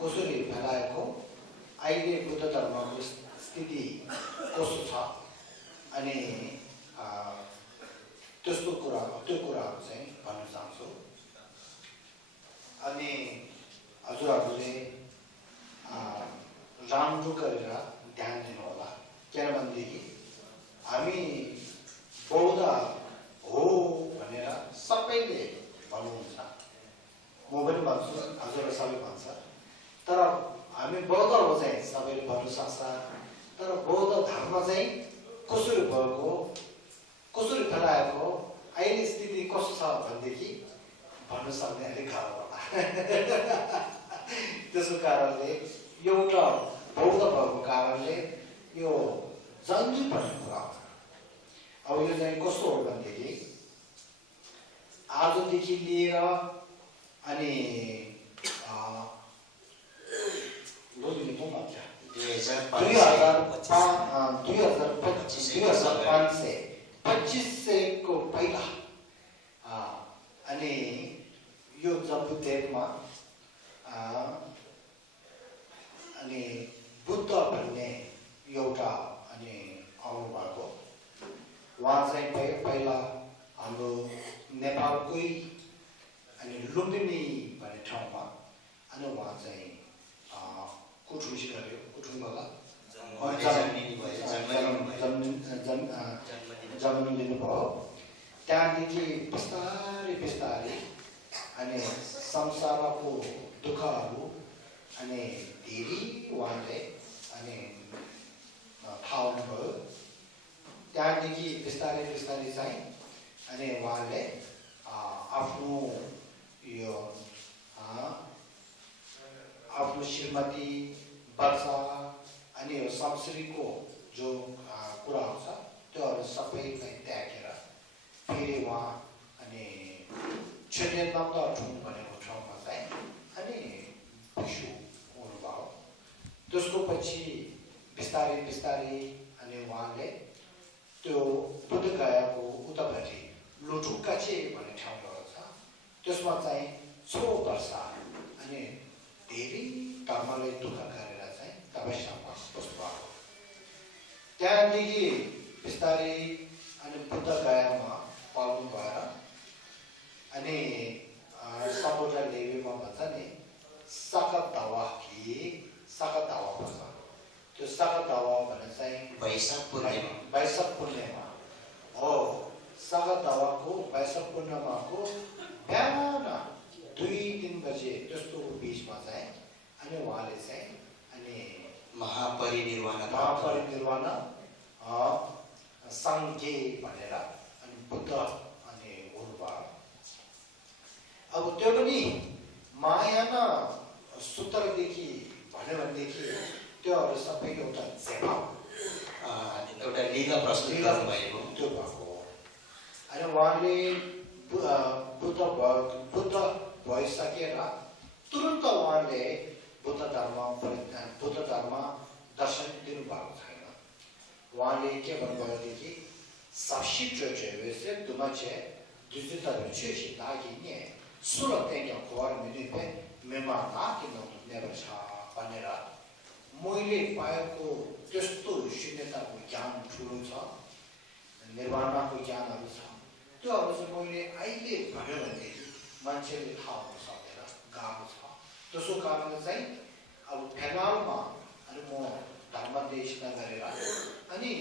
कसरी फैलाएको अहिले बुद्ध धर्मको स्थिति कस्तो छ अनि त्यो कुराहरू चाहिँ भन्न चाहन्छु। अनि हजुरहरूले राम्रो गरेर ध्यान दिनु होला, किनभनेदेखि हामी बौद्ध हो भनेर सबैले भन्नुहुन्छ, म पनि भन्छु, हजुरहरू सबै भन्छ, तर हामी बौद्ध हो चाहिँ सबैले भन्नु सक्छ, तर बौद्ध धर्म चाहिँ कसरी भएको, कसरी फैलाएको, अहिले स्थिति कस्तो छ भनेदेखि भन्नु सक्ने अलिक गाह्रो होला। त्यसको कारणले एउटा बौद्ध भएको कारणले यो जङ्गी पर्ने कुरा हो। अब यो चाहिँ कस्तो हो भनेदेखि आजदेखि लिएर अनि 2025 को पहिला अनि यो जम्बुद्वीपमा अनि बुद्ध भन्ने एउटा अनि आउनु भएको, उहाँ चाहिँ पहिला हाम्रो नेपालकै अनि लुम्बिनी भन्ने ठाउँमा अनि उहाँ चाहिँ कुटुम्ब गर्यो, कुटुम्बला जन्म लिनुभयो। त्यहाँदेखि बिस्तारै बिस्तारै अनि संसारको दुःखहरू अनि धेरै उहाँले अनि थाहा हुनुभयो। त्यहाँदेखि बिस्तारै बिस्तारै चाहिँ अनि उहाँले आफ्नो यो आफ्नो श्रीमती बच्चा अनि यो संसारको जो कुराहरू छ त्योहरू सबैलाई त्यागेर फेरि उहाँ अनि क्षेत्रनन्द ठुङ भनेको ठाउँमा चाहिँ अनि भिक्षु हुनुभयो। त्यसको पछि बिस्तारै बिस्तारै अनि उहाँले त्यो बुद्धगयाको उतापट्टि लुटुक्काचे भन्ने ठाउँहरू छ, त्यसमा चाहिँ 6 वर्ष अनि धेरै धर्मलाई दुःख गरेर चाहिँ तपस्यामा बस्नुभयो। त्यहाँदेखि बिस्तारै अनि बुद्धगयामा पाउनु भएर अनि समुद्र लेबीमा भन्छ नि सकदावा भन्छ। त्यो सकदावा भने चाहिँ वैशाख पूर्णिमा हो। सकदावाको वैशाख पूर्णिमाको बिहान 2-3 बजे त्यस्तो बिचमा चाहिँ अनि उहाँले चाहिँ अनि महापरिनिर्वाण सङ्घे भनेर अनि बुद्ध अनि हुनुभयो। अब त्यो पनि महायान सूत्रदेखि भन्यो भनेदेखि त्योहरू सबै एउटा एउटा लीला प्रस्तुत भएको त्यो भएको हो। अनि उहाँले बुद्ध भइसकेर तुरन्त उहाँले बुद्ध धर्म दर्शन दिनुभएको छैन। उहाँले के भन्नुभयोदेखि 30岁为多么些就是他们确实打给你，除了那个国外面的没嘛打给侬那个啥भनेर मैले पाएको त्यस्तो शून्यताको ज्ञान ठुलो छ, निर्वाणको ज्ञानहरू छ, त्योहरू चाहिँ मैले अहिले भन्यो भनेदेखि मान्छेले थाहा हुन सक्दैन, गाह्रो छ। त्यसो कारणले चाहिँ अब फिलहालमा अनि म धर्मदेश नगरेर अनि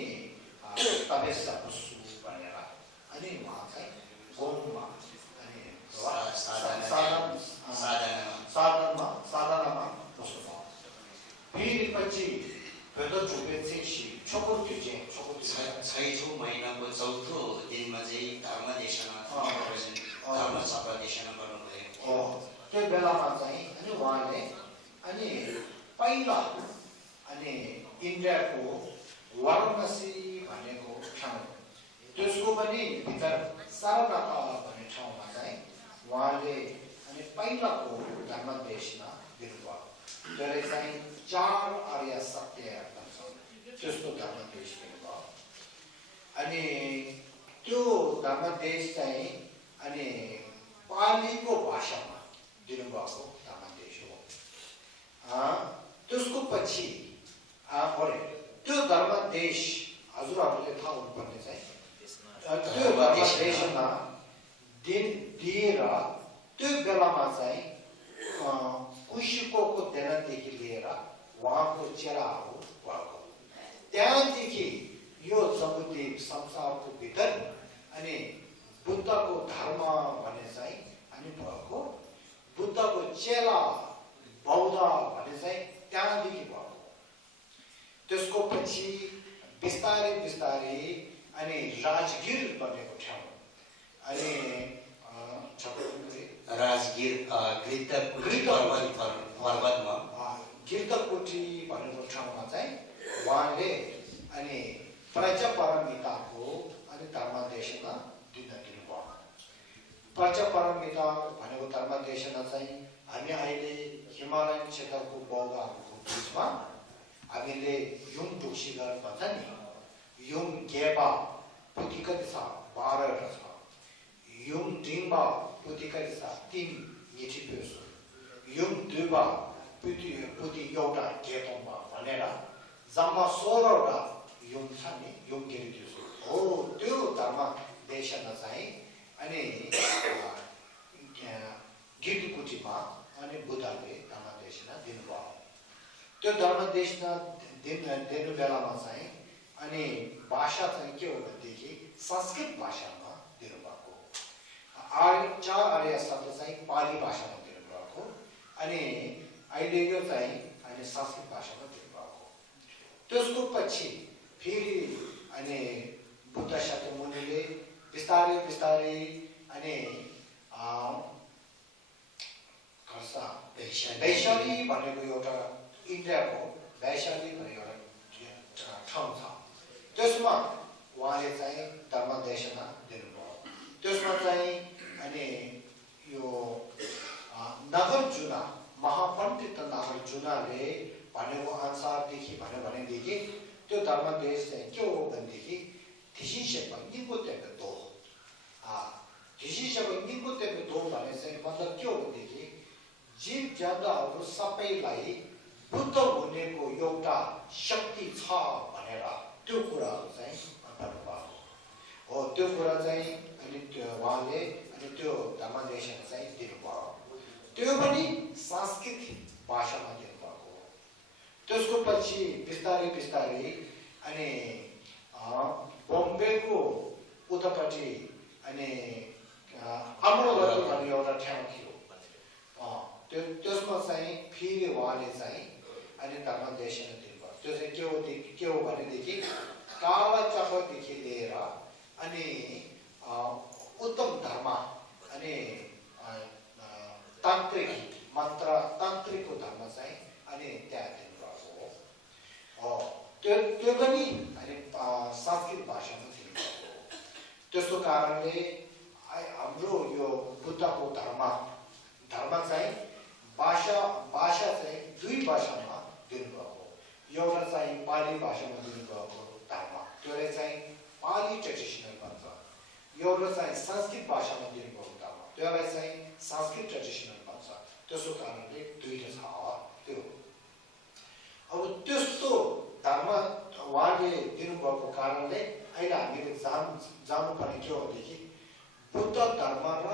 तपस्या बस्छु भनेर अनि उहाँ चाहिँ गौमा अनि साधनामा बस्नुभयो। फेरि पछि छैठौँ महिनाको 4थो दिनमा चाहिँ धर्मदेशना गर्नुभयो। त्यो बेलामा चाहिँ अनि उहाँले अनि पहिला अनि इन्डियाको वाराणसी भनेको ठाउँ, त्यसको पनि भित्र सारनाथ भन्ने ठाउँमा चाहिँ उहाँले अनि पहिलाको धर्मदेशना दिनुभयो। जसले चाहिँ 4 आर्य सत्य भन्छ, त्यस्तो धर्मदेश दिनुभयो। अनि त्यो धर्मदेश चाहिँ अनि पालीको भाषामा दिनुभएको धर्मदेश हो। त्यसको पछि त्यो धर्म देश हजुरहरूले थाहा हुनुपर्ने चाहिँ त्यो धर्म देशमा दिन दिएर त्यो बेलामा चाहिँ कुशीको देनदेखि लिएर उहाँको चेलाहरू भएको त्यहाँदेखि यो समुद्री संसारको भित्र अनि बुद्धको धर्म भन्ने चाहिँ अनि भएको बुद्धको चेला बौद्ध भन्ने चाहिँ त्यहाँदेखि भएको त्यसको पछि बिस्तारै बिस्तारै अनि राजगिर बनेको ठाउँ अनि राजगिर गिर्दकुटी पर्वतमा गिर्दकुटी भनेको ठाउँमा चाहिँ उहाँले अनि प्रजापरमिताको अनि धर्मदेशना दिन दिनुभयो प्रजापरमिता भनेको धर्मदेशना चाहिँ हामी अहिले हिमालयन क्षेत्रको बौद्धहरूको बिचमा हामीले युङ टुक्सिगर भन्छ नि युङ गेबा पुति कति छ 12 छ युङ डिम्बा पुति कति छ 3 मिठी पेसो युङ दुबा पुति एउटा गेतोमा भनेर जम्मा 16 वटा युङ छ नि युङ गिरिदिसो हो त्यो धर्म देशमा चाहिँ अनि गिर्दकुटीमा अनि बुद्धले धर्म देशना दिनुभयो त्यो धर्म देशना दिनु बेलामा चाहिँ अनि भाषा चाहिँ के हो भनेदेखि संस्कृत भाषामा दिनुभएको चार आर्य शब्द चाहिँ पाली भाषामा दिनुभएको अनि अहिले यो चाहिँ अनि संस्कृत भाषामा दिनुभएको त्यसको पछि फेरि अनि बुद्ध शाक्यमुनिले बिस्तारै बिस्तारै अनि वैशाली भनेको एउटा इन्डियाको वैशाली भन्ने एउटा ठाउँ छ त्यसमा उहाँले चाहिँ धर्म देशना दिनुभयो त्यसमा चाहिँ अनि यो नागार्जुन महापण्डित नागार्जुनले भनेको अनुसारदेखि भन्यो भनेदेखि त्यो धर्म देश चाहिँ के हो भनेदेखि थिसिसेपन निकोतेको दो थिसिसेपन निकोतेको दो भने चाहिँ मतलब के हो भनेदेखि जीव जन्तुहरू सबैलाई बुद्ध हुनेको एउटा शक्ति छ भनेर त्यो कुराहरू चाहिँ भन्नुभएको हो त्यो कुरा चाहिँ अनि उहाँले अनि त्यो धर्मदेशमा चाहिँ दिनुभयो त्यो पनि संस्कृत भाषामा दिनुभएको हो त्यसको पछि बिस्तारै बिस्तारै अनि बम्बेको उतापट्टि अनि अमरावती भन्ने एउटा ठाउँ थियो त्यसमा चाहिँ फेरि उहाँले चाहिँ अनि धर्म देशना दिनुभयो त्यो चाहिँ के हो भनेदेखि कालचक्रदेखि लिएर अनि उत्तम धर्म अनि तान्त्रिक मन्त्र तान्त्रिकको धर्म चाहिँ अनि त्यहाँ दिनुभएको हो त्यो पनि अनि संस्कृत भाषामा दिनुभएको हो त्यसको कारणले हाम्रो यो बुद्धको धर्म चाहिँ भाषा चाहिँ दुई भाषामा दिनुभएको एउटा चाहिँ पाली भाषामा दिनुभएको धर्म त्यसले चाहिँ पाली ट्रेडिसनल भन्छ एउटा चाहिँ संस्कृत भाषामा दिनुभएको धर्म त्यसलाई चाहिँ संस्कृत ट्रेडिसनल भन्छ त्यसको कारणले दुईटा छ त्यो अब त्यस्तो धर्म उहाँले दिनुभएको कारणले अहिले हामीले जान्नुपर्ने के हो भनेदेखि बुद्ध धर्म र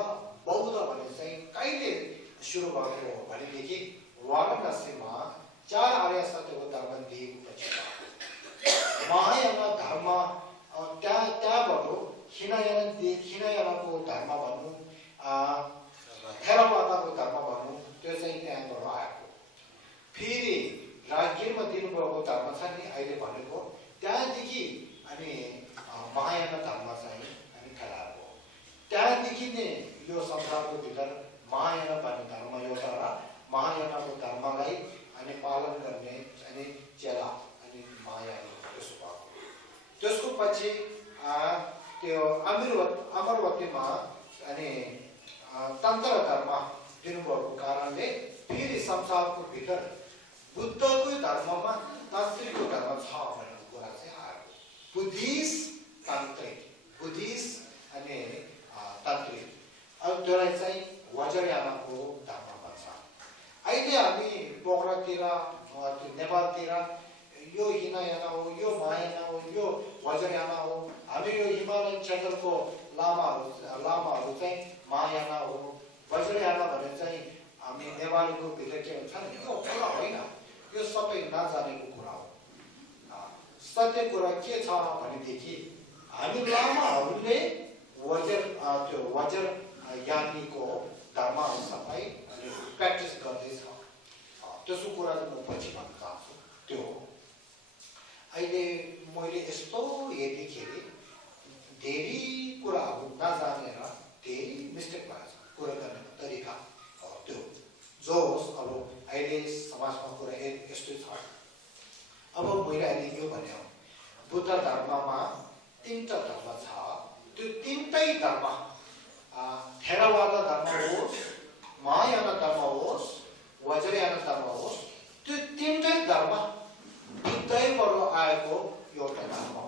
बौद्ध भन्ने चाहिँ कहिले सुरु भएको हो भनेदेखि वाराणसीमा 4 आर्य सत्यको धर्म दिएको पछि महायान धर्म त्यहाँबाट हिनयानको धर्म भनौँ थेरावादाको धर्म भनौँ त्यो चाहिँ त्यहाँबाट आएको फेरि राजगिरमा दिनुभएको धर्म छ नि अहिले भनेको त्यहाँदेखि अनि महायान धर्म चाहिँ अनि खेलाएको त्यहाँदेखि नै यो संसारको भित्र महायान भन्ने धर्म एउटा र महायानको धर्मलाई अनि पालन गर्ने अनि चेला अनि महायान त्यसो भएको त्यसको पछि त्यो अमरवतीमा अनि तन्त्र धर्म दिनुभएको कारणले फेरि संसारको भित्र बुद्धको धर्ममा तान्त्रिकको धर्म छ भन्ने कुरा चाहिँ आयो बुद्धिस्ट अनि तान्त्रिक अब त्यसलाई चाहिँ वज्रयानको धर्म भन्छ अहिले हामी पोखरातिर नेपालतिर यो हिमालयन हो यो महायाना हो यो वज्रयाना हो हामी यो हिमालयन क्षेत्रको लामाहरू चाहिँ महायाना हो वज्रयाना भने चाहिँ हामी नेपालीको भित्र के भन्छ नि यो कुरा होइन यो सबै नजानेको कुरा हो सत्य कुरा के छ भनेदेखि हामी लामाहरूले त्यो वज्र यानीको धर्महरू सबै प्र्याक्टिस गर्दैछ त्यसको कुरा चाहिँ म पछि भन्न चाहन्छु त्यो हो अहिले मैले यस्तो हेर्दाखेरि धेरै कुराहरू नजानेर धेरै मिस्टेक भएको छ कुरा गर्ने तरिका त्यो जो होस् अब अहिले समाजमा कुरा यस्तो छ अब मैले अहिले यो भने बुद्ध धर्ममा 3टा धर्म छ त्यो 3टै धर्म थेरवाद धर्म होस् महायान धर्म होस् वज्रयान धर्म होस् त्यो 3टै धर्म बुद्धबाट आएको एउटा धर्म हो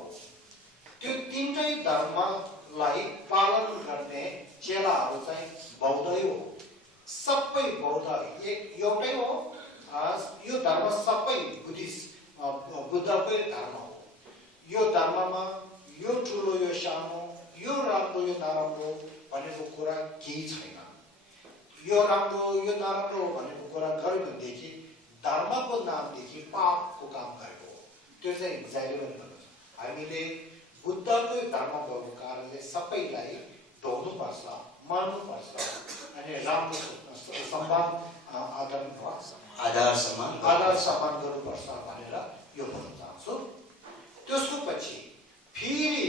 त्यो 3टै धर्मलाई पालन गर्ने चेलाहरू चाहिँ बौद्धै हो सबै बौद्ध एउटै हो यो धर्म सबै बुद्धकै धर्म हो यो धर्ममा यो ठुलो यो सानो यो राम्रो यो नराम्रो भनेको कुरा केही छैन यो राम्रो यो नराम्रो भनेको कुरा गर्यो भनेदेखि धर्मको नामदेखि पापको काम गरेको हो त्यो चाहिँ एक्ज्याक्टली गर्नुपर्छ हामीले बुद्धकै धर्म भएको कारणले सबैलाई ढोग्नुपर्छ मान्नुपर्छ अनि राम्रो सम्मान आदर सम्मान गर्नुपर्छ भनेर यो भन्न चाहन्छु त्यसको पछि फेरि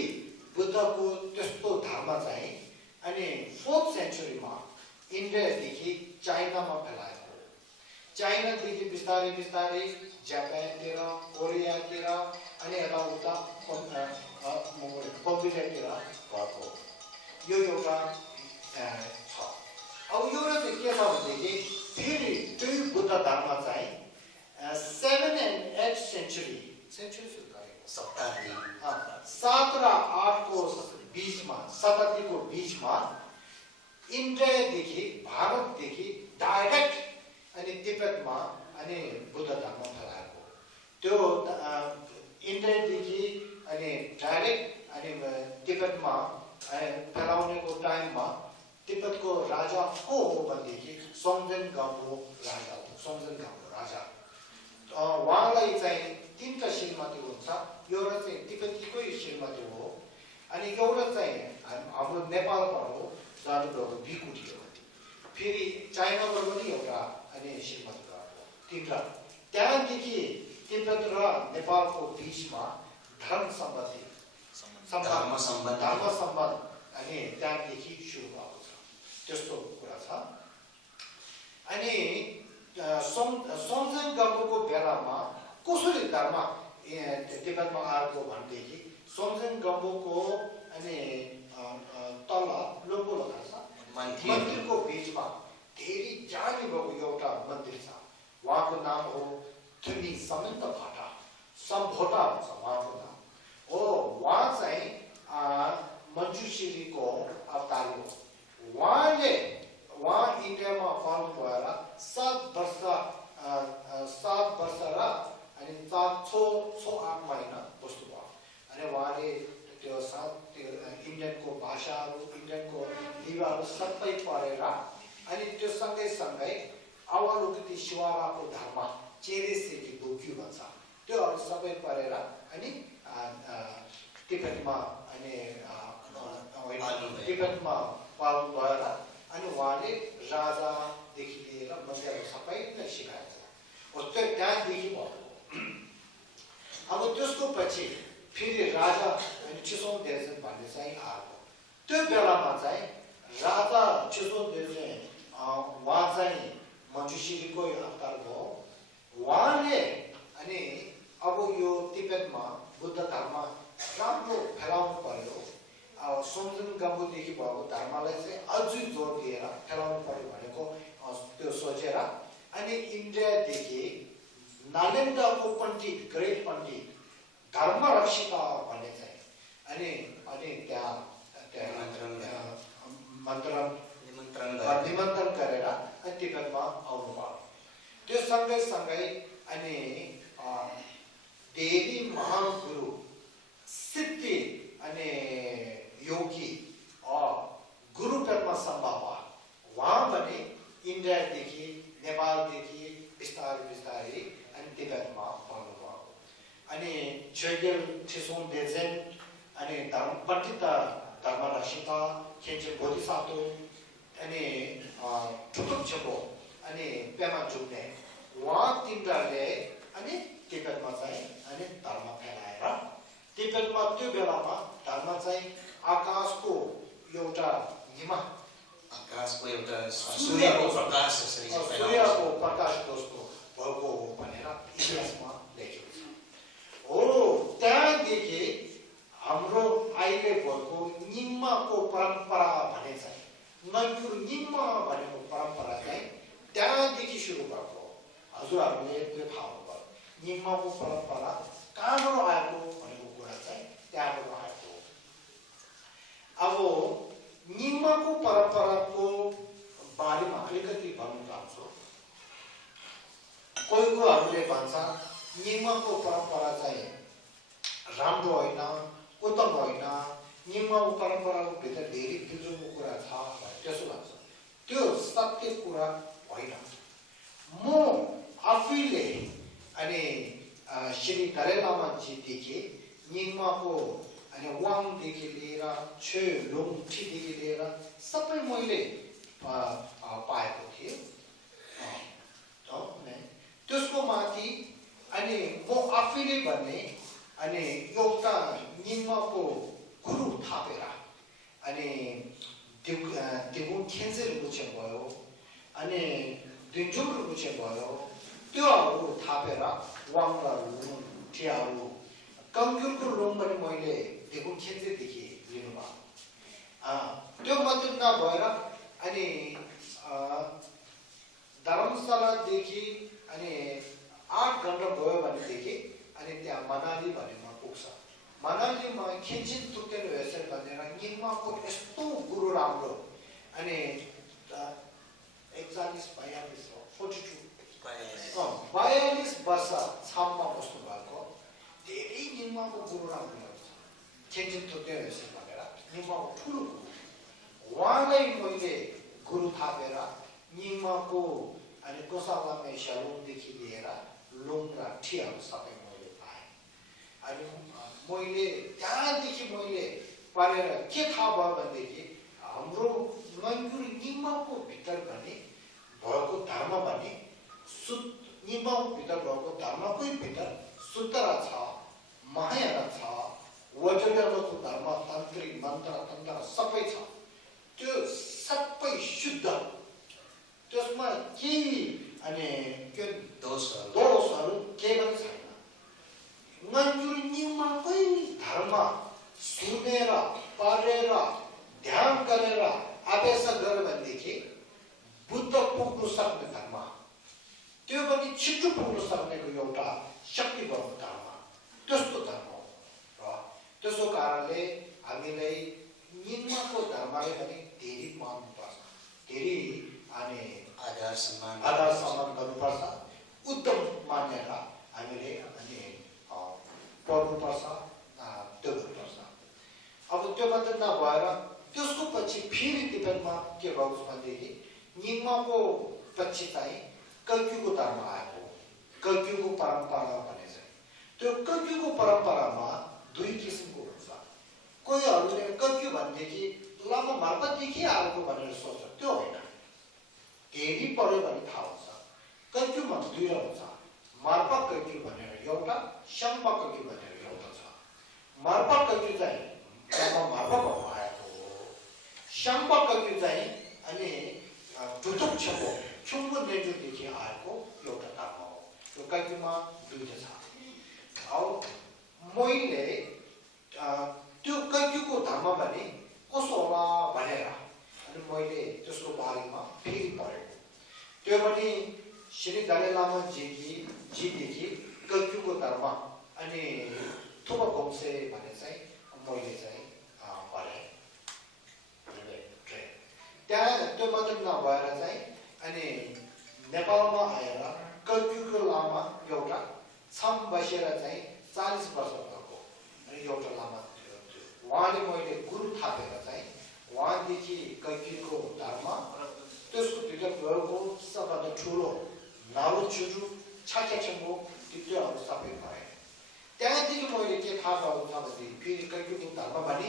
बुद्धको त्यस्तो धर्म चाहिँ अनि 4th सेन्चुरीमा इन्डियादेखि चाइनामा फैलाएको चाइनादेखि बिस्तारै बिस्तारै जापानतिर कोरियातिर अनि यताउता कम्प्युटरतिर भएको यो एउटा छ अब एउटा चाहिँ के छ भनेदेखि फेरि त्यही बुद्ध धर्म चाहिँ 7 and 8 सेन्चुरी शताब्दी 7 र 8 को बीचमा शताब्दीको बीचमा इन्डियादेखि भारतदेखि डाइरेक्ट अनि तिब्बतमा अनि बुद्ध धर्म फैलाएको त्यो इन्डियादेखि अनि डाइरेक्ट अनि तिब्बतमा फैलाउनेको टाइममा तिब्बतको राजा को हो भनेदेखि सोङ्देन गाम्बो राजा हो सोङ्देन गाम्बो राजा उहाँलाई चाहिँ 3टा श्रीमती हुन्छ एउटा चाहिँ तिब्बतीकै श्रीमती हो अनि एउटा चाहिँ हाम्रो नेपालबाट हो जानुभएको बिकुटी हो फेरि चाइनाबाट पनि एउटा अनि श्रीमती हो 3टा त्यहाँदेखि तिब्बत र नेपालको बिचमा धर्म सम्बन्धी सम्बन्ध अनि त्यहाँदेखि सुरु भएको छ त्यस्तो कुरा छ अनि सोङ्देन गाम्बोको बेलामा कसरी धर्म तिब्बतमा आएको भनेदेखि सोङ्देन गाम्बोको अनि तल लोङ्गो मन्दिरको बिचमा धेरै जानी भएको एउटा मन्दिर छ उहाँको नाम हो थुनी समन्त भाटा सम्भोटा भन्छ उहाँको नाम हो उहाँ चाहिँ मञ्जुश्रीको अवतार हो उहाँ इन्डियामा पाल्नु भएर 7 वर्ष र अनि 8 महिना बस्नुभयो अनि उहाँले त्यो इन्डियनको भाषाहरू इन्डियनको लिवाहरू सबै पढेर अनि त्यो सँगै अवलोकित शिवाराको धर्म चेरेसेकी बोक्यु भन्छ त्योहरू सबै पढेर अनि तिब्बतमा अनि तिब्बतमा पाल्नु भएर अनि उहाँले राजादेखि लिएर मन्त्रीहरू सबैलाई सिकाएको हो त्यहाँदेखि भयो अब त्यसको पछि फेरि राजा चिसोङ देर्जेन भन्ने चाहिँ आएको त्यो बेलामा चाहिँ राजा चिसोङ देर्जेन उहाँ चाहिँ मञ्जुश्रीकै अवतार भयो उहाँले अनि अब यो तिब्बतमा बुद्ध धर्म राम्रो फैलाउनु पर्यो सोङ्देन गाम्बोदेखि भएको धर्मलाई चाहिँ अझै जोड दिएर फैलाउनु पर्यो भनेको त्यो सोचेर अनि इन्डियादेखि नालन्दाको पण्डित ग्रेट पण्डित धर्मरक्षिता भन्ने चाहिँ अनि त्यहाँ निमन्त्रण गरेर तिब्बतमा आउनुभयो त्यो सँगै अनि देवी महागुरु सिद्धि अनि योगी गुरु पद्मा सम्भावा वहाँ पनि इन्डियादेखि नेपालदेखि बिस्तारै अनि तिब्बतमा पर्नुभयो अनि जयगेल छिसोङ देजेन अनि पण्डित धर्मरक्षिता खेन्चे बोधिसत्व अनि ठुटुक छेपो अनि पेमा जुग्ने वहाँ तिनीहरूले अनि तिब्बतमा चाहिँ अनि धर्म फैलाएर तिब्बतमा त्यो बेलामा धर्म चाहिँ आकाशको एउटा हिमा आकाशको एउटा सूर्यको प्रकाश जसरी सूर्यको प्रकाश जस्तो भएको हो भनेर इतिहासमा लेखेको छ हो त्यहाँदेखि हाम्रो अहिले भएको निम्माको परम्परा भने चाहिँ नैपुर निम्मा भनेको परम्परा चाहिँ त्यहाँदेखि सुरु भएको हजुरहरूले त्यो थाहा हुनुभयो निम्माको परम्परा कहाँबाट आएको भनेको कुरा चाहिँ त्यहाँबाट आएको अब निम्माको परम्पराको बारेमा अलिकति भन्नु चाहन्छु कोहीहरूले भन्छ निम्माको परम्परा चाहिँ राम्रो होइन उत्तम होइन निम्माको परम्पराको भित्र धेरै बिजुको कुरा छ त्यसो भन्छ त्यो सत्य कुरा होइन म आफैले अनि श्री दलाई लामाजीदेखि निम्माको अनि वाङदेखि लिएर छेलुङदेखि लिएर सबै मैले पाएको थिएँ त्यसको माथि अनि म आफैले भन्ने अनि एउटा निम्माको गुरु थापेर अनि त्यो खेन्सेरको चाहिँ भयो अनि दिन्जुमहरूको चाहिँ भयो त्योहरू थापेर वाङ र लुङ ठियाहरू कङ्क्युरको लुङ पनि मैले त्यो खेन्सेरदेखि लिनुभयो त्यो मात्र नभएर अनि धर्मशालादेखि अनि 8 घण्टा गयो भनेदेखि अनि त्यहाँ मनाली भन्नेमा पुग्छ मनालीमा खिन्चित तुक्केन हेर्छ भनेर निम्माको यस्तो गुरु राम्रो अनि 41 42 वर्ष छाममा बस्नु भएको धेरै निम्माको गुरु राम्रो हुन्छ खिन्चित तुक्केन हेर्छ भनेर निम्माको ठुलो उहाँलाई मैले गुरु थापेर निम्माको अनि कोसालामा स्यालुङदेखि लिएर लुङ र ठियाहरू सबै मैले पाएँ अनि मैले त्यहाँदेखि मैले पढेर के थाहा भयो भनेदेखि हाम्रो नैपुर निम्माको भित्र भने भएको धर्म भने निम्माको भित्र भएको धर्मकै भित्र शुद्धता छ माया छ वज्रको धर्म तान्त्रिक मन्त्र तन्त्र सबै छ त्यो सबै शुद्ध त्यसमा केही अनि के दोषहरू केही पनि छैन नैपुर निम्माकै धर्म सुनेर पढेर ध्यान गरेर अभ्यास गर्यो भनेदेखि बुद्ध पुग्नु सक्ने धर्म त्यो पनि छिटो पुग्नु सक्नेको एउटा शक्ति भएको धर्म त्यस्तो धर्म हो र त्यसो कारणले हामीलाई निम्माको धर्मले पनि धेरै मान्नुपर्छ धेरै अनि आधार सम्मान गर्नुपर्छ उत्तम मानेर हामीले अनि पढ्नुपर्छ त्यो गर्नुपर्छ अब त्यो मात्र नभएर त्यसको पछि फेरि तिब्बतमा के भएको छ भनेदेखि निम्माको पछि चाहिँ कल्क्युको धर्म आएको कल्क्युको परम्परा भने चाहिँ त्यो कल्क्युको परम्परामा दुई किसिमको हुन्छ कोहीहरूले कल्क्यु भनेदेखि लामो मार्फतदेखि आएको भनेर सोच्छ त्यो होइन धेरै पढ्यो भने थाहा हुन्छ कल्क्युमा दुईवटा हुन्छ मार्फत कल्क्यु भनेर एउटा शम्बा कल्क्यु भनेर एउटा छ मार्फत कल्क्यु चाहिँ लामो मार्फतबाट आएको हो शम्बा कल्क्यु चाहिँ अनि टुटुक छको छुङ्गो नेजुदेखि आएको एउटा धर्म हो त्यो कल्क्युमा दुईवटा छ अब मैले त्यो कल्क्युको धर्म भने कसो होला भनेर अनि मैले त्यसको बारेमा फेरि पढेको त्यो पनि श्री दलाई लामाजीदेखि कल्क्युको धर्म अनि थुपा गोम्से भने चाहिँ मैले चाहिँ पढेँ त्यहाँ त्यो मात्र नभएर चाहिँ अनि नेपालमा आएर कल्क्युको लामा एउटा छम बसेर चाहिँ 40 वर्ष भएको अनि एउटा लामा उहाँले मैले गुरु थापेर चाहिँ उहाँदेखि कल्क्युको धर्म त्यसको भित्र गएको सबभन्दा ठुलो नारो छुटु छाछाछम्बो त्यो सबै भए त्यहाँदेखि मैले के थाहा भएको छ भने फेरि कल्क्युको धर्म भने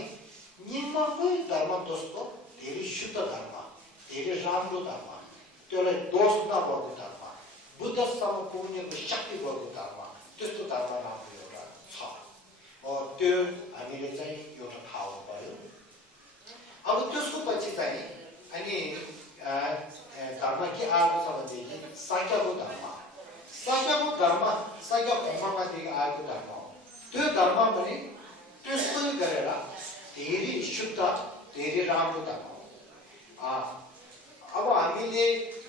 निम्नकै धर्म दोषको धेरै शुद्ध धर्म धेरै राम्रो धर्म त्यसलाई दोष नभएको धर्म बुद्धसम्म पुग्नेको शक्ति भएको धर्म त्यस्तो धर्म राम्रो एउटा छ त्यो हामीले चाहिँ एउटा थाहा पर्यो अब त्यसको पछि चाहिँ अनि धर्म के आएको छ भनेदेखि साङ्ख्यको धर्म साङ्ख्य धर्ममादेखि आएको धर्म हो त्यो धर्म पनि त्यस्तो गरेर धेरै शुद्ध धेरै राम्रो धर्म हो अब हामीले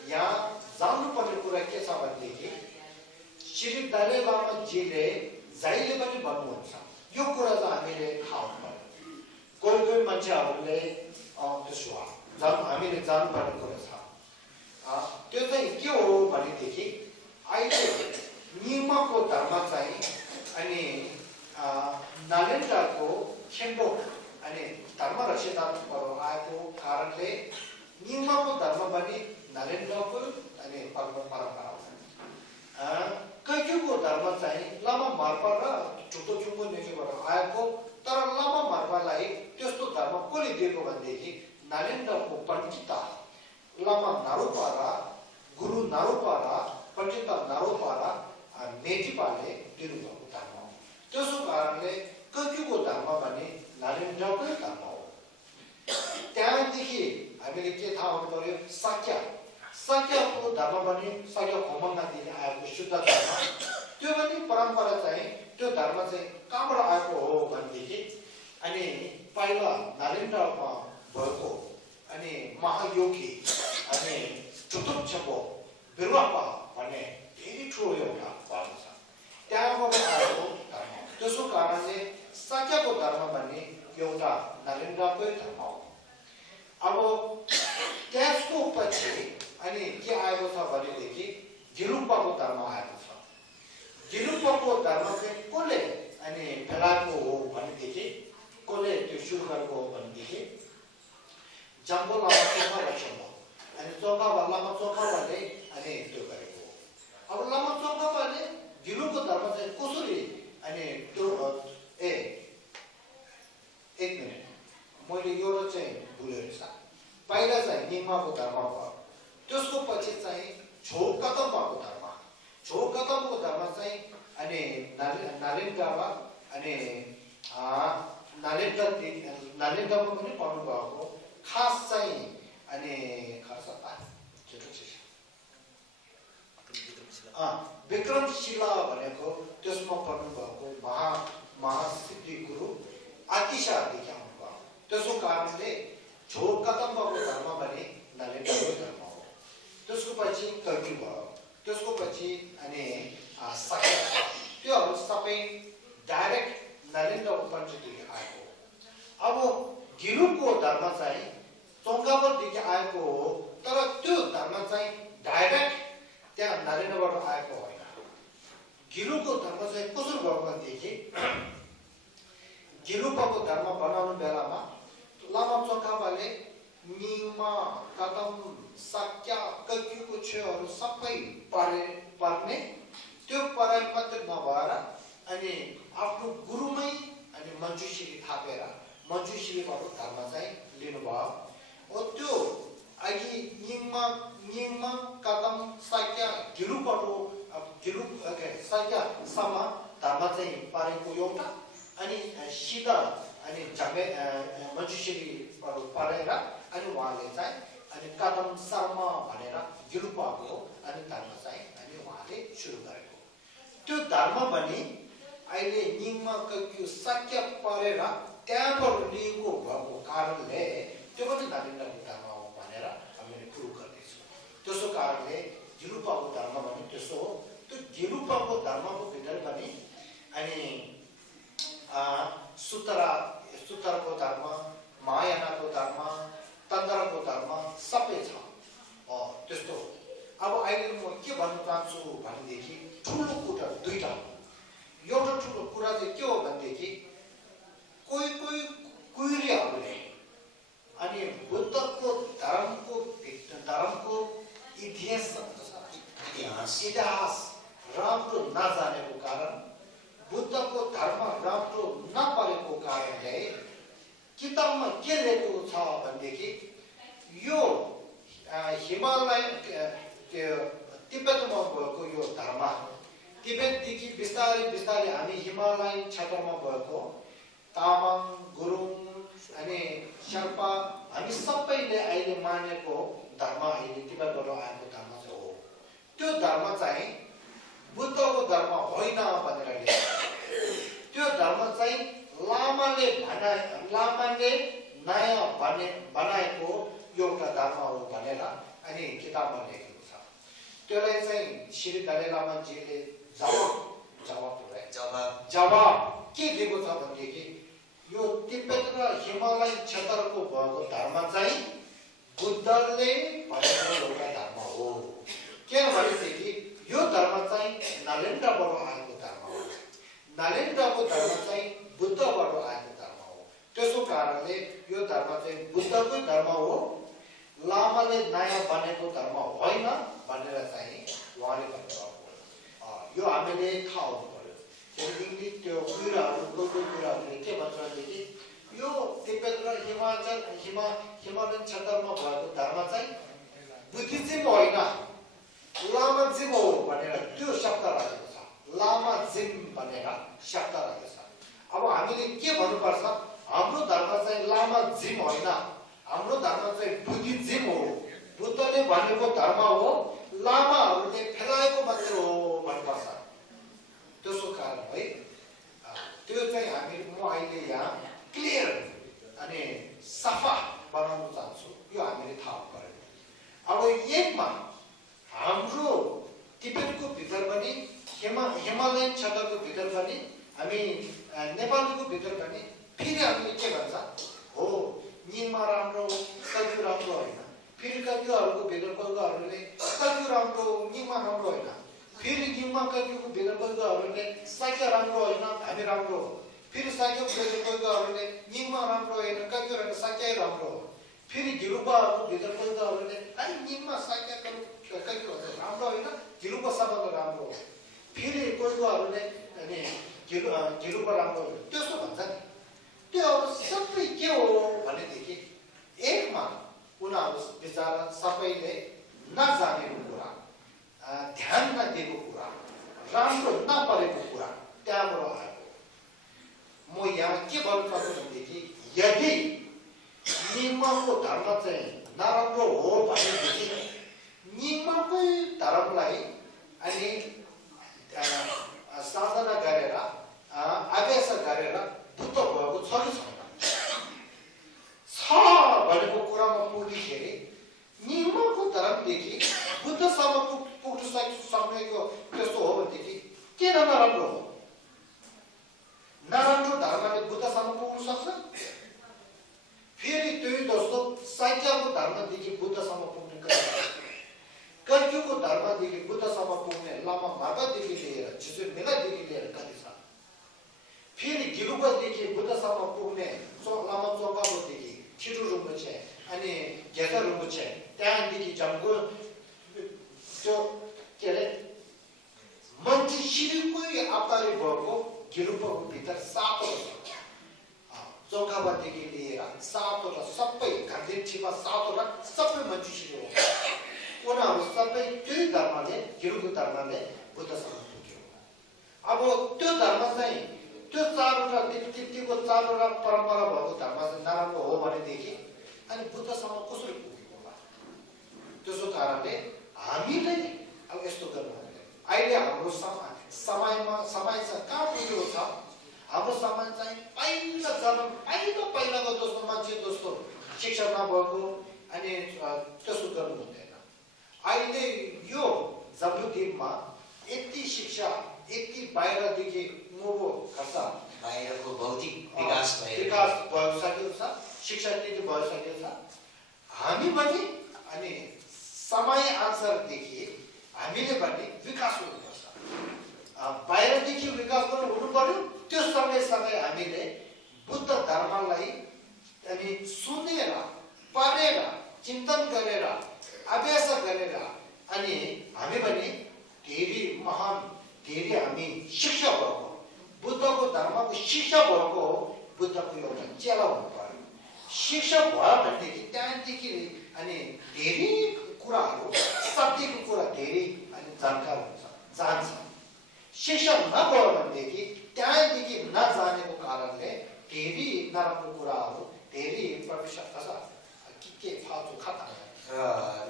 यहाँ जान्नुपर्ने कुरा के छ भनेदेखि श्री दलाई लामाजीले जहिले पनि भन्नुहुन्छ यो कुरा चाहिँ हामीले थाहा हुनुपर्छ कोही मान्छेहरूले त्यसो हामीले जान्नुपर्ने कुरा छ त्यो चाहिँ के हो भनेदेखि अहिले निमको धर्म चाहिँ अनि नालेन्द्रको खेम्बो अनि धर्म रक्षाबाट आएको कारणले निमको धर्म पनि नालेन्द्रको अनि परम्परा हो कल्क्युको धर्म चाहिँ लामा मार्पा र ठुलो चुङ्गो नेचुबाट आएको तर लामा मार्पालाई त्यस्तो धर्म कसले दिएको भनेदेखि नालेन्द्रको पण्डिता लामा नारुपारा गुरु नारुपारा पण्डित नारुपारा नेटिपाले दिनुभएको धर्म हो त्यसो कारणले कल्क्युको धर्म भने नालेन्द्रकै धर्म हो त्यहाँदेखि हामीले के थाहा हुनु पर्यो साक्यको धर्म पनि साक्य खोमङ्गादेखि आएको शुद्ध धर्म त्यो पनि परम्परा चाहिँ त्यो धर्म चाहिँ कहाँबाट आएको हो भनेदेखि अनि पहिला नालेन्द्रमा भएको अनि महायोगी अनि चतुर्छको बिरुवा भन्ने धेरै ठुलो एउटा धर्म छ त्यहाँबाट आएको धर्म त्यसो कारणले साक्यको धर्म भन्ने एउटा नालेन्द्रकै धर्म हो अब त्यसको पछि अनि के आएको छ भनेदेखि गिरुप्पाको धर्म आएको छ गिरुप्पाको धर्म चाहिँ कसले अनि फेलाएको हो भनेदेखि कसले त्यो सुरु गरेको हो भनेदेखि जम्बो लामा चोखा रक्षमा अनि लामा चोखाले अनि त्यो गरेको हो अब लामा चोखाले गिरुको धर्म चाहिँ कसरी अनि त्यो एक मिनट मैले यो चाहिँ भुलेर छ पहिला चाहिँ निमाको धर्म भयो त्यसको पछि चाहिँ छोकतम्बको धर्म चाहिँ अनि नालेन्द्रमा अनि नालेन्द्रमा पनि पढ्नु भएको खास चाहिँ अनि विक्रमशिला भनेको त्यसमा पढ्नु भएको महासिद्धि गुरु आतिशादेखि आउनु भयो त्यसको कारणले छोकतम्बको धर्म भने नालेन्द्रको धर्म हो त्यसको पछि कल्क्यु भयो त्यसको पछि अनि साक्य त्योहरू सबै डाइरेक्ट नालेन्द्र उपनिषददेखि आएको अब गिरुको धर्म चाहिँ चौकावरदेखि आएको हो तर त्यो धर्म चाहिँ डाइरेक्ट त्यहाँ नालेन्द्रबाट आएको होइन गिरुको धर्म चाहिँ कसरी भएको भनेदेखि गिरुपाको धर्म बनाउनु बेलामा लामा चौकावाले निमा कदम साक्य कल्क्युको छेउहरू सबै पर्ने त्यो पढाइ मात्र नभएर अनि आफ्नो गुरुमै अनि मञ्जुश्री थापेर मञ्जुश्रीबाट धर्म चाहिँ लिनुभयो त्यो अघि निमा कदम साक्य गिरुबाट साक्यसम्म धर्म चाहिँ पारेको एउटा अनि सिधा अनि मञ्जुश्री पढेर अनि उहाँले चाहिँ अनि कदम शर्मा भनेर गिरुपाको अनि धर्म चाहिँ अनि उहाँले सुरु गरेको त्यो धर्म पनि अहिले निमा कल्क्यु साक्य परेर त्यहाँबाट लिएको भएको कारणले त्यो पनि नालेन्द्रको धर्म हो भनेर हामीले प्रुभ गर्दैछौँ त्यसो कारणले गिरुपाको धर्म भने त्यसो हो त्यो गिरुपाको धर्मको भित्र पनि अनि सूत्रको धर्म महायानको धर्म तन्त्रको धर्म सबै छ त्यस्तो अब अहिले म के भन्न चाहन्छु भनेदेखि ठुलो कुरा दुईटा एउटा ठुलो कुरा चाहिँ के हो भनेदेखि कोही कुइरीहरूले अनि बुद्धको धर्मको इतिहास राम्रो नजानेको कारण बुद्धको धर्म राम्रो नपरेको कारणले किताबमा के लेखेको छ भनेदेखि यो हिमालय तिब्बतमा भएको यो धर्म तिब्बतदेखि बिस्तारै बिस्तारै हामी हिमालयन क्षेत्रमा भएको तामाङ गुरुङ अनि शेर्पा हामी सबैले अहिले मानेको धर्म अहिले तिब्बतबाट आएको धर्म चाहिँ हो त्यो धर्म चाहिँ बुद्धको धर्म होइन भनेर लेखेको त्यो धर्म चाहिँ लामाले नयाँ बनाएको एउटा धर्म हो भनेर अनि किताबमा लेखेको छ त्यसलाई चाहिँ श्री दलाई लामाजीले जवाब के दिएको छ भनेदेखि यो तिब्बत र हिमालय क्षेत्रको भएको धर्म चाहिँ बुद्धले भनेको एउटा धर्म हो किनभनेदेखि यो धर्म चाहिँ नरेन्द्रबाट आएको धर्म हो नरेन्द्रको धर्म चाहिँ बुद्धबाट आएको धर्म हो त्यसो कारणले यो धर्म चाहिँ बुद्धकै धर्म हो लामाले नयाँ बनेको धर्म होइन भनेर चाहिँ उहाँले भन्नुभएको यो हामीले थाहा हुनु पर्यो इङ्ग्लिस त्यो कुराहरूले के भन्छ भनेदेखि यो तिब्बत र हिमालयन क्षेत्रमा भएको धर्म चाहिँ बुद्धिज्म होइन लामाजिम हो भनेर त्यो शब्द राखेको छ लामाजिम भनेर शब्द राखेको छ अब हामीले के भन्नुपर्छ हाम्रो धर्म चाहिँ लामाजिम होइन हाम्रो धर्म चाहिँ बुद्धिज्म हो बुद्धले भनेको धर्म हो लामाहरूले फैलाएको मात्र हो भन्नुपर्छ त्यसो कारण है त्यो चाहिँ हामी म अहिले यहाँ क्लियर अनि सफा बनाउन चाहन्छु यो हामीले थाहा पर्यो अब एकमा हाम्रो तिब्बतको भित्र पनि हिमालयन क्षेत्रको भित्र पनि हामी नेपालको भित्र पनि फेरि हामीले के भन्छ हो निमा राम्रो कति राम्रो होइन फेरि कतिहरूको भित्रकोहरूले कति राम्रो निमा राम्रो होइन फेरि निमा कतिको भित्रकोहरूले साक्य राम्रो होइन हामी राम्रो हो फेरि साक्य भित्रकोहरूले निमा राम्रो होइन कतिवटा साक्य राम्रो हो फेरि गिरुबाहरूको भित्रकोहरूले निमा साक्य राम्रो होइन गिरुको सम्बन्ध राम्रो हो फेरि कोहीकोहरूले अनि गिरुको राम्रो हो त्यस्तो भन्छ नि त्यो अब सबै के हो भनेदेखि एकमा उनीहरू बिचरा सबैले नजानेको कुरा ध्यान नदिएको कुरा राम्रो नपरेको कुरा त्यहाँबाट आएको म यहाँ के भन्नु सक्छु भनेदेखि यदि निम्मको धर्म चाहिँ नराम्रो हो भनेदेखि निम्मकै धर्मलाई अनि साधना गरेर अभ्यास गरेर बुद्ध भएको छ कि छैन भनेको कुरामा पुग्दाखेरि निम्मको धर्मदेखि बुद्धसम्म पुग्न सक्नेको त्यस्तो हो भनेदेखि किन नराम्रो हो नराम्रो धर्मले बुद्धसम्म पुग्न सक्छ फेरि त्यही जस्तो साइक्यको धर्मदेखि बुद्धसम्म पुग्ने कल्युगको धर्मदेखि बुद्धसम्म पुग्ने लामा मार्गदेखि लिएर जिसु मेलादेखि लिएर कति छ फेरि गिरुबदेखि बुद्धसम्म पुग्ने लामा चौकादेखि छिटो रुम्बुछे अनि घेता रुम्बुछे त्यहाँदेखि जम्गो त्यो के अरे मान्छे सिरिकै अगाडि भएको गिरुबको भित्र सातवटा चौकाबादेखि लिएर सातवटा सबै घाँटीमा सातवटा सबै मान्छे सिरि हो उनीहरू सबै त्यही धर्मले गिरुको धर्मले बुद्धसम्म पुग्यो अब त्यो धर्म चाहिँ त्यो चारवटा तिब्बतीको चारवटा परम्परा भएको धर्म चाहिँ नराम्रो हो भनेदेखि अनि बुद्धसम्म कसरी पुग्यो होला त्यसो कारणले हामीले अब यस्तो गर्नु अहिले हाम्रो समाजमा कहाँ पुगेको छ हाम्रो समाज चाहिँ पहिलाको जस्तो मान्छे जस्तो शिक्षा नभएको अनि त्यसो गर्नु हुँदैन अहिले यो जम्बुद्वीपमा यति शिक्षा यति बाहिरदेखि मुभो गर्छ बाहिरको भौतिक विकास भइसकेको छ शिक्षा त्यति भइसकेको छ हामी पनि अनि समय अनुसारदेखि हामीले पनि विकास हुनुपर्छ बाहिरदेखि विकास गर्नु हुनु पर्यो त्यो सँगै हामीले बुद्ध धर्मलाई अनि सुनेर पढेर चिन्तन गरेर अभ्यास गरेर अनि हामी पनि धेरै महान धेरै हामी शिक्षा भएको बुद्धको धर्मको शिक्षा भएको बुद्धको एउटा चेला हुनु पर्यो शिक्षा भयो भनेदेखि त्यहाँदेखि अनि धेरै कुराहरू सत्यको कुरा धेरै अनि जानकार हुन्छ जान्छ शिक्षा नभयो भनेदेखि त्यहाँदेखि नजानेको कारणले धेरै नराम्रो कुराहरू धेरै प्रविष्ट के फाल्तु खतरा र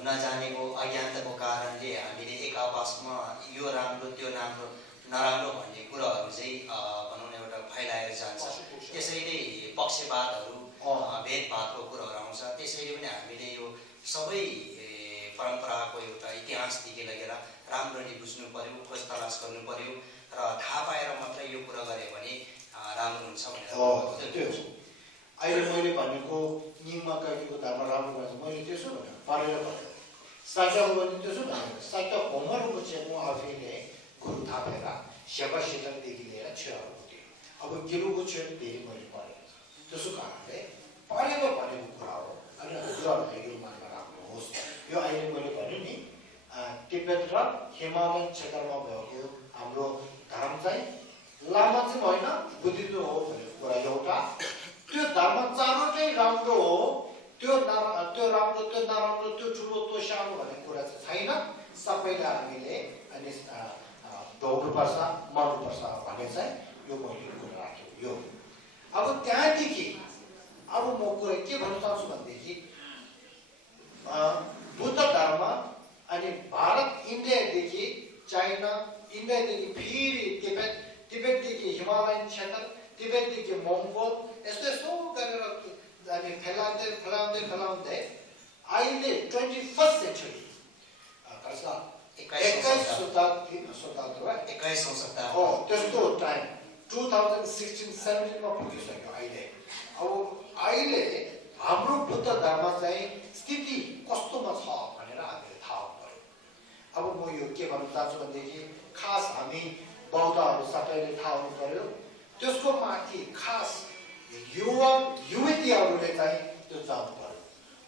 नजानेको अज्ञानताको कारणले हामीले एक आपसमा यो राम्रो त्यो राम्रो नराम्रो भन्ने कुराहरू चाहिँ भनौँ न एउटा फैलाएर जान्छ त्यसैले पक्षपातहरू भेदभावको कुराहरू आउँछ त्यसैले पनि हामीले यो सबै परम्पराको एउटा इतिहासदेखि लगेर राम्ररी बुझ्नु पर्यो खोज तलास गर्नु पर्यो र थाहा पाएर मात्रै यो कुरा गऱ्यो भने राम्रो हुन्छ भनेर अहिले मैले भनेको निममा काकीको धर्म राम्रो भन्छ मैले त्यसो भने पढेर भने साक्याको भने त्यसो भने साक्या होमरको चाहिँ म आफैले गुरु थापेर सेवा क्षेत्रदेखि लिएर छेउहरू अब गिरुको छेउ धेरै मैले पढेको छ त्यसो कारणले पढेको भनेको कुरा हो अनि गुरुहरूलाई मान्न राम्रो होस् यो अहिले मैले भने नि तिब्बत र हिमालयन क्षेत्रमा भएको हाम्रो धर्म चाहिँ लामा चाहिँ होइन बुद्धिज्म हो भन्ने कुरा एउटा त्यो धर्म चारवटै राम्रो हो त्यो राम्रो त्यो नराम्रो त्यो ठुलो त्यो सानो भन्ने कुरा चाहिँ छैन सबैलाई हामीले अनि दौड्नुपर्छ मर्नुपर्छ भन्ने चाहिँ यो मैले कुरा राखेको यो अब त्यहाँदेखि अब म कुरा के भन्न चाहन्छु भनेदेखि बुद्ध धर्म अनि भारत इन्डियादेखि चाइना इन्डियादेखि फेरि तिब्बतदेखि हिमालयन क्षेत्र तिब्बतदेखि मङ्गोल यस्तो गरेर अनि फैलाउँदै अहिले 21st सेन्चुरी 21औं शताब्दी त्यस्तो टाइम 2016-17 मा पुगिसक्यो अहिले अब अहिले हाम्रो बुद्ध धर्म चाहिँ स्थिति कस्तोमा छ भनेर हामीले थाहा पर्यो अब म यो के भन्न चाहन्छु भनेदेखि खास हामी बौद्धहरू सबैले थाहा हुनु पर्यो त्यसको माथि खास युवतीहरूले चाहिँ त्यो जानु पर्यो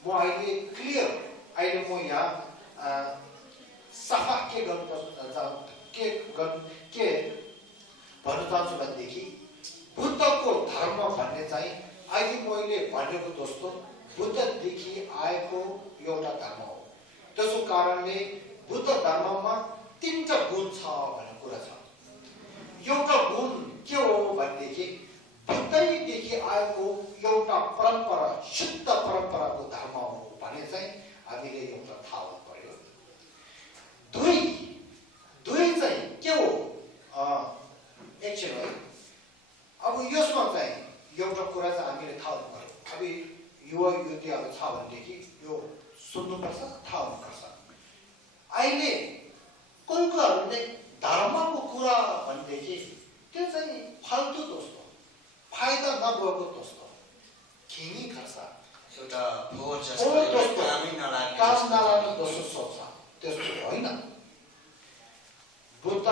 म अहिले क्लियर अहिले म यहाँ सफा के भन्न चाहन्छु भनेदेखि बुद्धको धर्म भन्ने चाहिँ अहिले मैले भनेको जस्तो बुद्धदेखि आएको एउटा धर्म हो त्यसो कारणले बुद्ध धर्ममा 3टा गुण छ भन्ने कुरा छ एउटा गुण के हो भनेदेखि बुद्धैदेखि आएको एउटा परम्परा शुद्ध परम्पराको धर्म हो भने चाहिँ हामीले एउटा थाहा हुनु पर्यो दुई चाहिँ के हो एकछिन है अब यसमा चाहिँ एउटा कुरा चाहिँ हामीले थाहा हुनु पर्यो अब युवा युवतीहरू छ भनेदेखि यो सुन्नुपर्छ थाहा हुनुपर्छ अहिले कोहीकोहरूले धर्मको कुरा भनेदेखि त्यो चाहिँ फाल्तु दोस्तो फाइदा नभएको दोस्तो खिनी खर्च एउटा काम नलाग्ने दोस्तो सोच्छ त्यस्तो होइन बुद्ध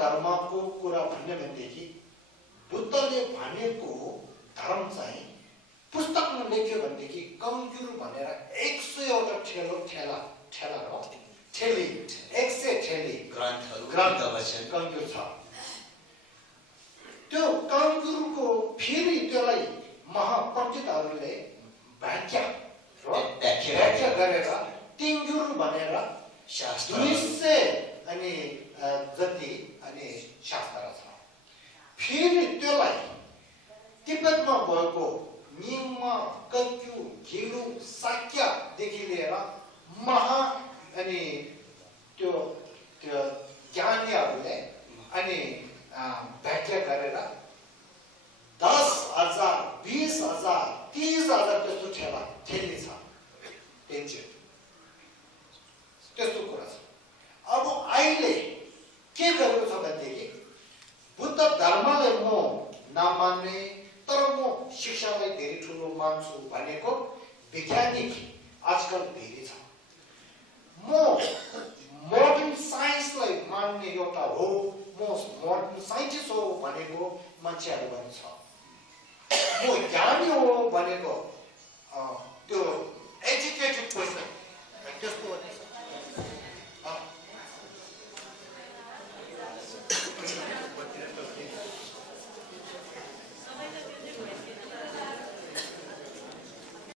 धर्मको कुरा भन्ने भनेदेखि बुद्धले भनेको धर्म चाहिँ पुस्तकमा लेख्यो भनेदेखि कमजोर भनेर 100वटा ठेला हो ठेली 100 ठेली ग्रन्थ कमजोर छ त्यो कमजोरको फेरि त्यसलाई महापण्डितहरूले व्याख्या गरेर तिङ्गुर भनेर 200 अनि जति अनि शास्त्र छ फेरि त्यसलाई तिब्बतमा भएको निममा कन्क्यु घिरु साक्यदेखि लिएर महा अनि त्यो ज्ञानीहरूले अनि व्याख्या गरेर 10,000 20,000 30,000 त्यस्तो ठेली छ त्यस्तो कुरा छ अब अहिले के गरेको छ भनेदेखि बुद्ध धर्मलाई म नमान्ने तर म शिक्षालाई धेरै ठुलो मान्छु भनेको वैज्ञानिक आजकल धेरै छ एउटा हो म साइन्टिस्ट हो भनेको मान्छेहरू भन्छ म ज्ञानी हो भनेको त्यो एजुकेटेड